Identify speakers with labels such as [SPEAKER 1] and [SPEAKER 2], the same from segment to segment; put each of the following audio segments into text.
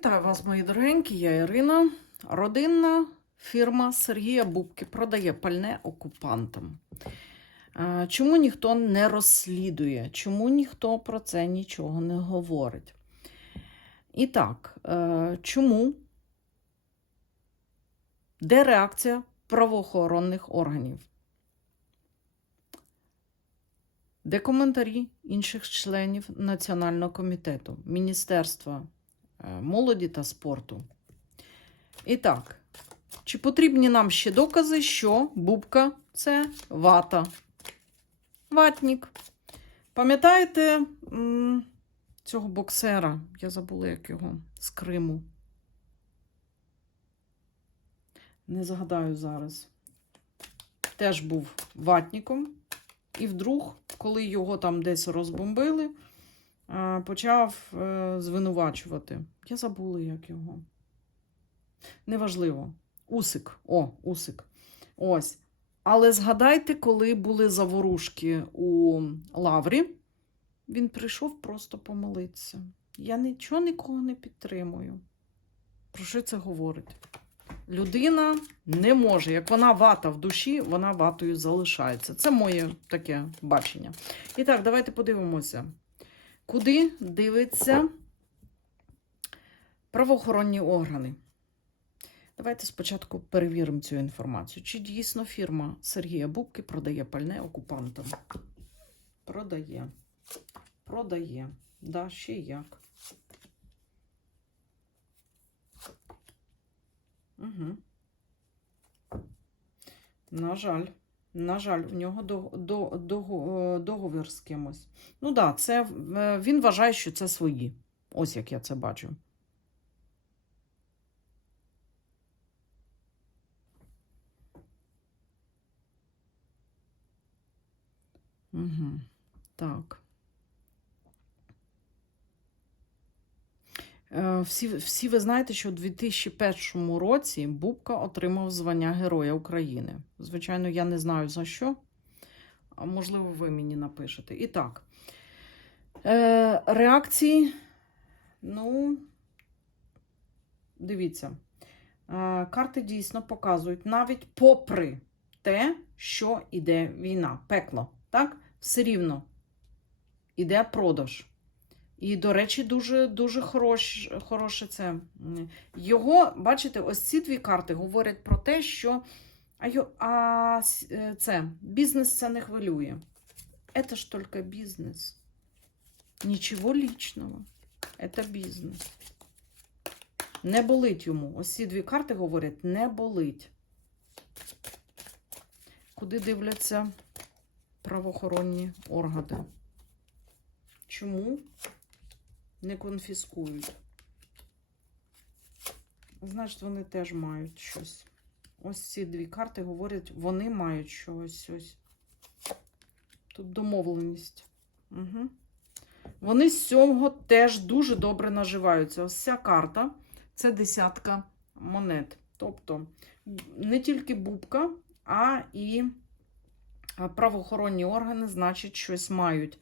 [SPEAKER 1] Вітаю вас, мої дорогенькі, я Ірина. Родинна фірма Сергія Бубки продає пальне окупантам. Чому ніхто не розслідує? Чому ніхто про це нічого не говорить? І так, е, чому? Де реакція правоохоронних органів? Де коментарі інших членів Національного комітету, Міністерства молоді та спорту? І так, чи потрібні нам ще докази, що бубка це вата? Ватнік. Пам'ятаєте цього боксера? Я забула, як його з Криму. Не згадаю зараз. Теж був ватніком. І вдруг, коли його там десь розбомбили, е, почав е, звинувачувати. Я забула, як його. Неважливо. Усик. О, Усик. Ось. Але згадайте, коли були заворушки у Лаврі, він прийшов просто помолитися. Я нічого нікого не підтримую. Про що це говорить? Людина не може, як вона вата в душі, вона ватою залишається. Це моє таке бачення. І так, давайте подивимося, куди дивиться правоохоронні органи. Давайте спочатку перевіримо цю інформацію. Чи дійсно фірма Сергія Бубки продає пальне окупантам? Продає. Продає. Да, ще як. Угу. На жаль. На жаль, у нього до, до, до, договір з кимось. Ну так, да, це е, він вважає, що це свої. Ось як я це бачу. Угу. Так. Е, Всі, всі ви знаєте, що у 2001 році Бубка отримав звання Героя України. Звичайно, я не знаю за що, можливо, ви мені напишете. І так, е, реакції, ну, дивіться, е, карти дійсно показують, навіть попри те, що йде війна, пекло, так? Все рівно іде продаж. І, до речі, дуже дуже хорош, хороше це. Його, бачите, ось ці дві карти говорять про те, що а, а е, це бізнес це не хвилює. Це ж тільки бізнес. Нічого лічного. Це бізнес. Не болить йому. Ось ці дві карти говорять, не болить. Куди дивляться правоохоронні органи? Чому? Не конфіскують. Значить, вони теж мають щось. Ось ці дві карти говорять, вони мають щось. ось. Тут домовленість. Угу. Вони з цього теж дуже добре наживаються. Ось ця карта це десятка монет. Тобто не тільки бубка, а і правоохоронні органи, значить, щось мають.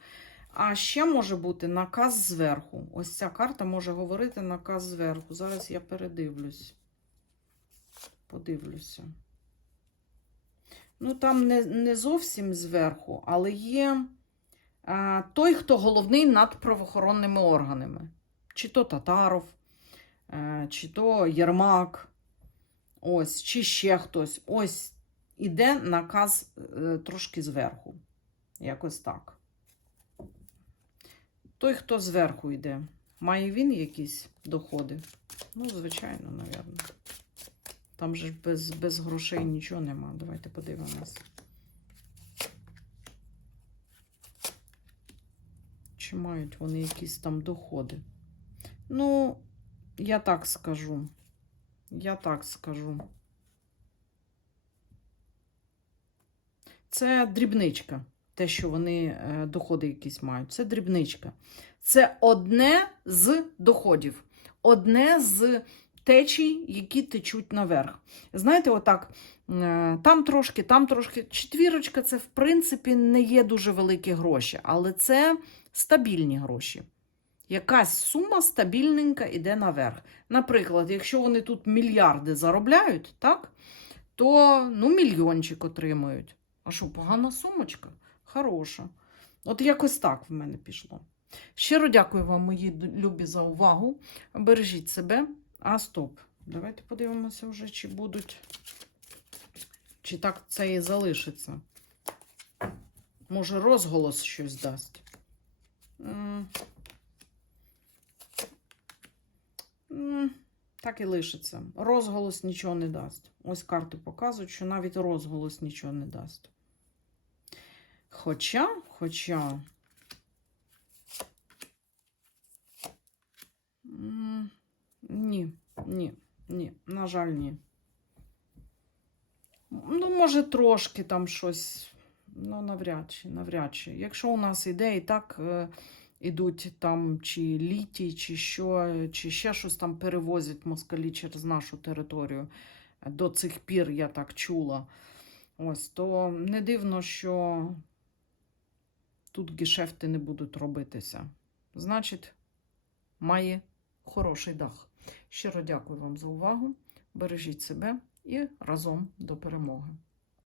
[SPEAKER 1] А ще може бути наказ зверху. Ось ця карта може говорити наказ зверху. Зараз я передивлюсь. Подивлюся. Ну, там не, не зовсім зверху, але є а, той, хто головний над правоохоронними органами. Чи то Татаров, а, чи то Єрмак, ось, чи ще хтось. Ось іде наказ е, трошки зверху. Якось так. Той, хто зверху йде, має він якісь доходи? Ну, звичайно, напевно. Там же без, без грошей нічого нема. Давайте подивимось. Чи мають вони якісь там доходи? Ну, я так скажу. Я так скажу. Це дрібничка те, що вони е, доходи якісь мають. Це дрібничка. Це одне з доходів, одне з течій, які течуть наверх. Знаєте, отак, е, там трошки, там трошки. Четвірочка це, в принципі, не є дуже великі гроші, але це стабільні гроші. якась сума стабільненька йде наверх. Наприклад, якщо вони тут мільярди заробляють, так, то ну, мільйончик отримують. А що, погана сумочка? Хороша. От якось так в мене пішло. Щиро дякую вам, мої любі, за увагу. Бережіть себе. А стоп. Давайте подивимося вже, чи будуть. Чи так це і залишиться. Може, розголос щось дасть. Так і лишиться. Розголос нічого не дасть. Ось карти показують, що навіть розголос нічого не дасть. Хоча, хоча. Ні, ні, ні, на жаль, ні. Ну, може, трошки там щось. Ну, навряд чи, навряд чи. Якщо у нас іде і так е, ідуть там чи літій, чи що, чи ще щось там перевозять москалі через нашу територію. До цих пір я так чула. Ось, то не дивно, що тут гешефти не будуть робитися. Значить, має хороший дах. Щиро дякую вам за увагу. Бережіть себе і разом до перемоги.